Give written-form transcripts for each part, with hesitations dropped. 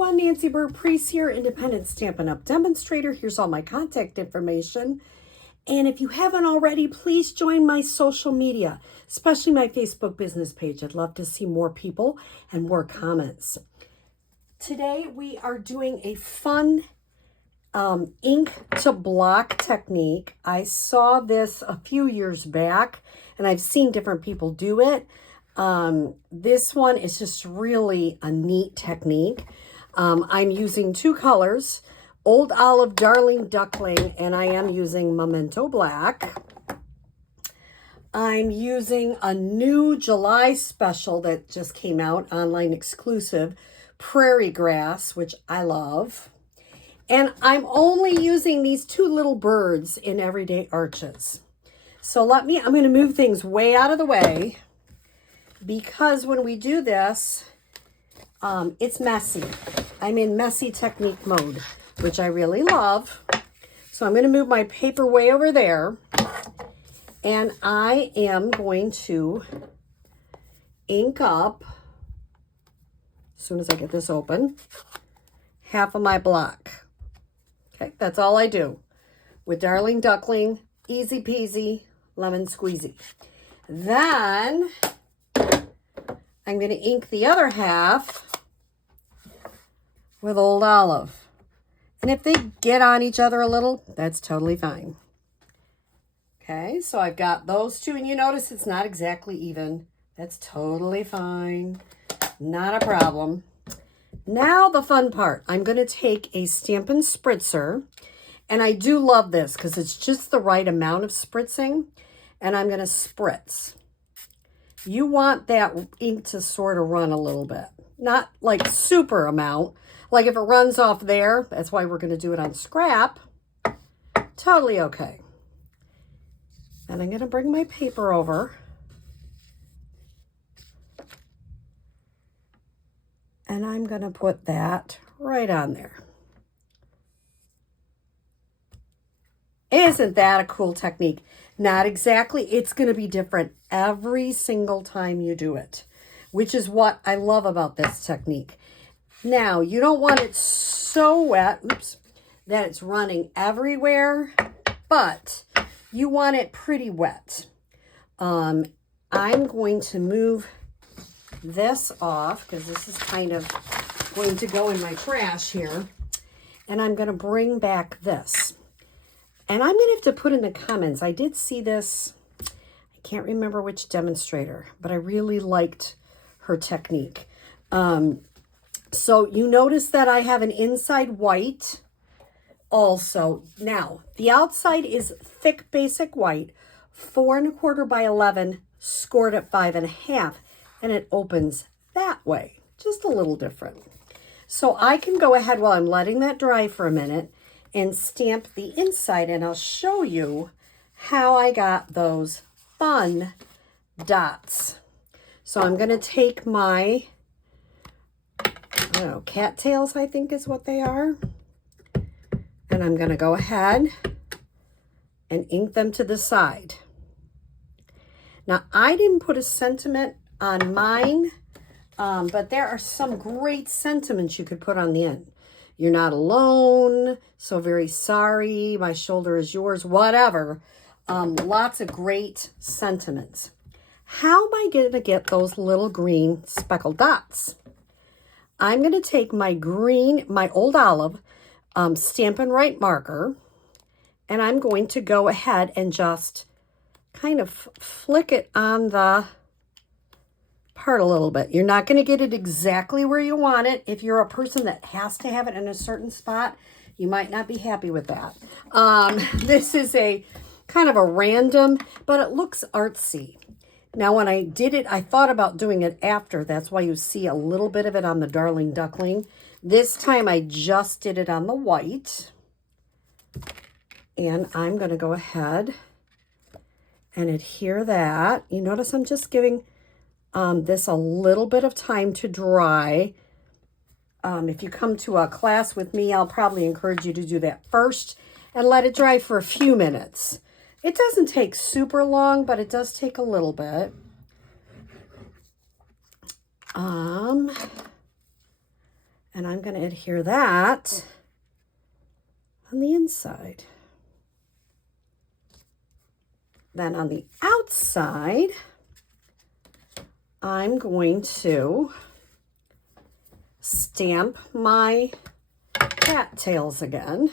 everyone, Nancy Burt-Preece here, independent Stampin' Up! Demonstrator. Here's all my contact information. And if you haven't already, please join my social media, especially my Facebook business page. I'd love to see more people and more comments. Today we are doing a fun ink to block technique. I saw this a few years back and I've seen different people do it. This one is just really a neat technique. I'm using two colors, Old Olive, Darling Duckling, and I am using Memento Black. I'm using a new July special that just came out, online exclusive, Prairie Grass, which I love. And I'm only using these two little birds in Everyday Arches. So I'm going to move things way out of the way, because when we do this, it's messy. I'm in messy technique mode, which I really love. So I'm going to move my paper way over there, and I am going to ink up, as soon as I get this open, half of my block. Okay, that's all I do with Darling Duckling. Easy peasy, lemon squeezy. Then I'm going to ink the other half with Old Olive. And if they get on each other a little, that's totally fine. Okay, so I've got those two, and you notice it's not exactly even. That's totally fine. Not a problem. Now the fun part. I'm going to take a Stampin' Spritzer, and I do love this because it's just the right amount of spritzing, and I'm going to spritz. You want that ink to sort of run a little bit. Not like super amount. Like if it runs off there, that's why we're going to do it on scrap. Totally okay. And I'm going to bring my paper over. And I'm going to put that right on there. Isn't that a cool technique? Not exactly. It's going to be different every single time you do it, which is what I love about this technique. Now, you don't want it so wet, that it's running everywhere, but you want it pretty wet. I'm going to move this off because this is kind of going to go in my trash here. And I'm going to bring back this. And I'm going to have to put in the comments. I did see this, I can't remember which demonstrator, but I really liked her technique. So you notice that I have an inside white also. Now, the outside is thick basic white, 4 1/4 by 11, scored at 5 1/2, and it opens that way, just a little different. So I can go ahead while I'm letting that dry for a minute and stamp the inside, and I'll show you how I got those fun dots. So I'm going to take my, I don't know, cattails, I think is what they are. And I'm going to go ahead and ink them to the side. Now, I didn't put a sentiment on mine, but there are some great sentiments you could put on the end. You're not alone, so very sorry, my shoulder is yours, whatever. Lots of great sentiments. How am I going to get those little green speckled dots? I'm going to take my green, my Old Olive Stampin' Right marker, and I'm going to go ahead and just kind of flick it on the part a little bit. You're not going to get it exactly where you want it. If you're a person that has to have it in a certain spot, you might not be happy with that. This is a kind of a random, but it looks artsy. Now, when I did it, I thought about doing it after. That's why you see a little bit of it on the Darling Duckling. This time I just did it on the white. And I'm going to go ahead and adhere that. You notice I'm just giving this a little bit of time to dry. If you come to a class with me, I'll probably encourage you to do that first and let it dry for a few minutes. It doesn't take super long, but it does take a little bit. And I'm going to adhere that on the inside. Then on the outside, I'm going to stamp my cattails again.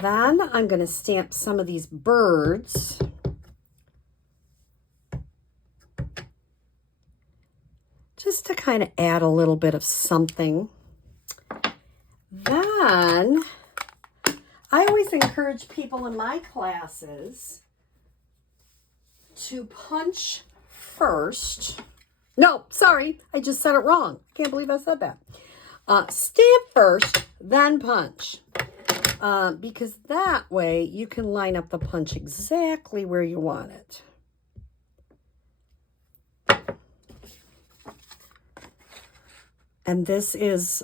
Then I'm going to stamp some of these birds. Just to kind of add a little bit of something. Then I always encourage people in my classes to punch first. No, sorry, I just said it wrong. Can't believe I said that. Stamp first, then punch. Because that way you can line up the punch exactly where you want it. And this is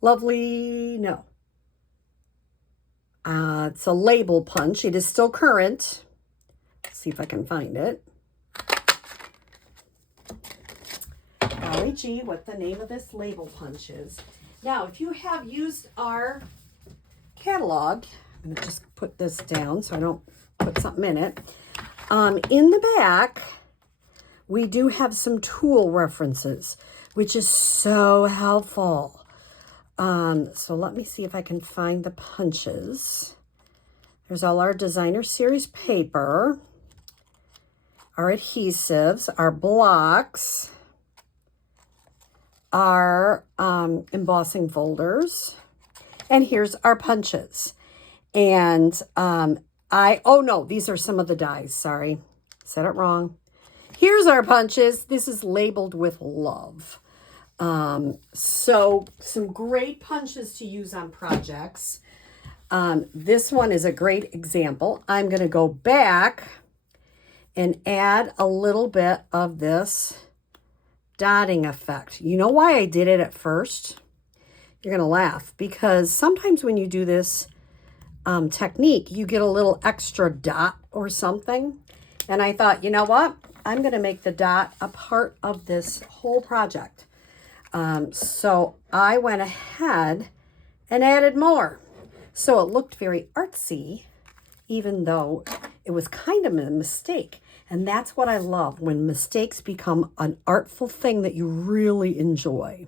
lovely, no. It's a label punch. It is still current. Let's see if I can find it. Golly gee, what the name of this label punch is. Now, if you have used our catalog, I'm going to just put this down so I don't put something in it. In the back, we do have some tool references, which is so helpful. So let me see if I can find the punches. There's all our designer series paper, our adhesives, our blocks, our embossing folders, and here's our punches. And oh no, these are some of the dies. Sorry, said it wrong. Here's our punches. This is labeled with love. So some great punches to use on projects. This one is a great example. I'm going to go back and add a little bit of this dotting effect. You know why I did it at first? You're going to laugh because sometimes when you do this technique, you get a little extra dot or something. And I thought, you know what? I'm going to make the dot a part of this whole project. So I went ahead and added more. So it looked very artsy, even though it was kind of a mistake. And that's what I love, when mistakes become an artful thing that you really enjoy.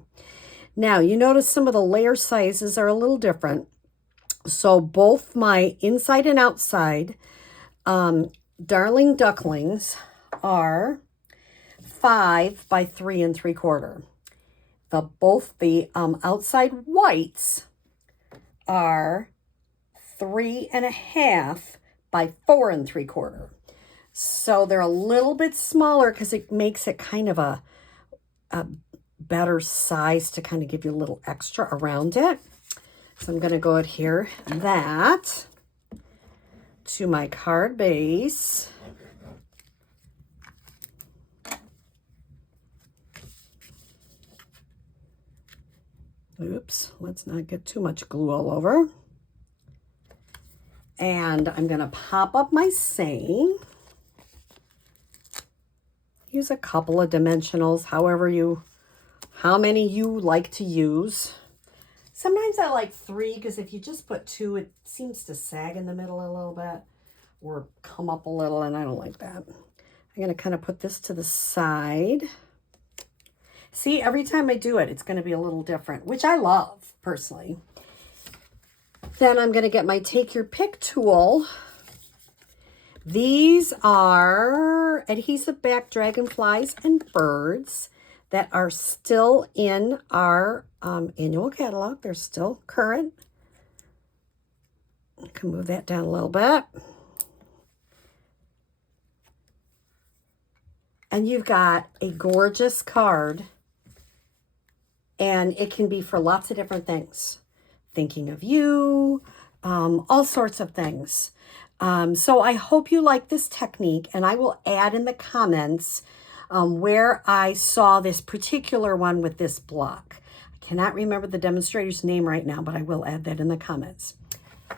Now, you notice some of the layer sizes are a little different. So both my inside and outside Darling Ducklings are 5 by 3 3/4. Both the outside whites are 3.5 by 4 3/4. So they're a little bit smaller because it makes it kind of a better size to kind of give you a little extra around it. So I'm going to go adhere that to my card base. Oops, let's not get too much glue all over. And I'm going to pop up my saying. Use a couple of dimensionals, how many you like to use. Sometimes I like 3 because if you just put 2, it seems to sag in the middle a little bit or come up a little, and I don't like that. I'm going to kind of put this to the side. See, every time I do it, it's going to be a little different, which I love personally. Then I'm going to get my Take Your Pick tool. These are adhesive back dragonflies and birds that are still in our annual catalog. They're still current. I can move that down a little bit. And you've got a gorgeous card. And it can be for lots of different things. Thinking of you, all sorts of things. So I hope you like this technique, and I will add in the comments where I saw this particular one with this block. I Cannot remember the demonstrator's name right now, but I will add that in the comments.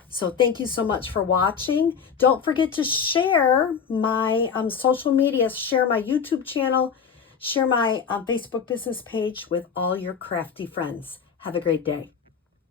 So thank you so much for watching. Don't forget to share my social media, share my YouTube channel, share my Facebook business page with all your crafty friends. Have a great day.